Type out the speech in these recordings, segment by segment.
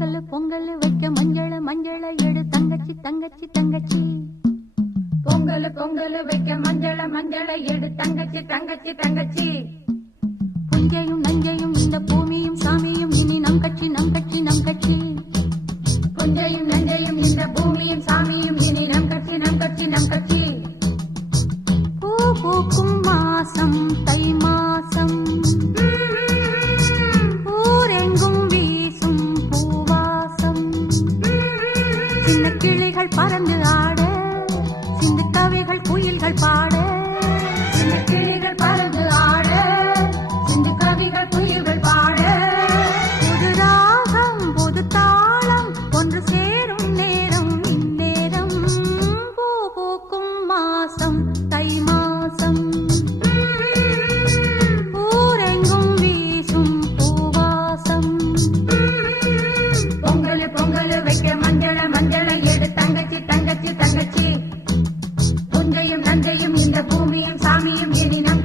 பொங்கல் பொங்கல் வைக்க மஞ்சள மஞ்சள எடு தங்கச்சி தங்கச்சி தங்கச்சி. பொங்கல் பொங்கல் வைக்க மஞ்சள மஞ்சள எடு தங்கச்சி தங்கச்சி தங்கச்சி. புஞ்சையும் நஞ்சையும் இந்த பூமியும் சாமியும் இனி நம் கட்சி நம் கட்சி நம் கட்சி. புஞ்சையும் நஞ்சையும் இந்த பூமியும் சாமியும் இனி நம் கட்சி நம் கட்சி நம் கட்சி. பூ பூக்கும் மாசம் தை மாசம், ஊரெங்கும் வீசும் பூவாசம். சின்ன கிளிகள் பறந்து ஆட, சிந்து கவிகள் குயில்கள் பாட. சின்ன கிளிகள் பறந்து ஆட, சிந்து கவிகள் குயில்கள் பாட. புது ராகம் புது தாளம் ஒன்று சேரும் நேரம் இந்நேரம். பூ பூக்கும் மாசம் தை மாசம், ஊரெங்கும் வீசும் பூவாசம். பொங்கல் பொங்கல் வைக்க மஞ்சள மஞ்சள எடு தங்கச்சி தங்கச்சி தங்கச்சி. புஞ்சையும் நஞ்சையும் இந்த பூமியும் சாமியும் இனி நம்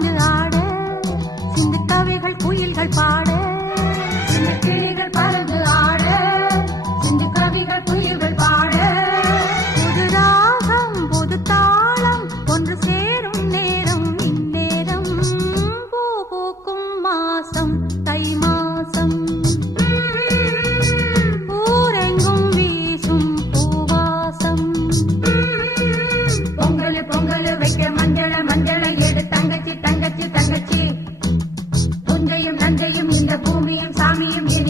பறந்து ஆட சிந்து கவிகள் குயில்கள் பாட சின்ன கிளிகள் பறந்து ஆட சிந்து கவிகள் குயில்கள் பாட புது ராகம் புது தாளம் ஒன்று சேரும் நேரம் இந்நேரம் பூ பூக்கும் மாசம் தை மாசம் ஊரெங்கும் வீசும் பூவாசம் பொங்கல் பொங்கல் வைக்க மஞ்சள மஞ்சள எடு தங்கச்சி தங்கச்சி தங்கச்சி புஞ்சையும் நஞ்சையும் இந்த பூமியும் சாமியும் இனி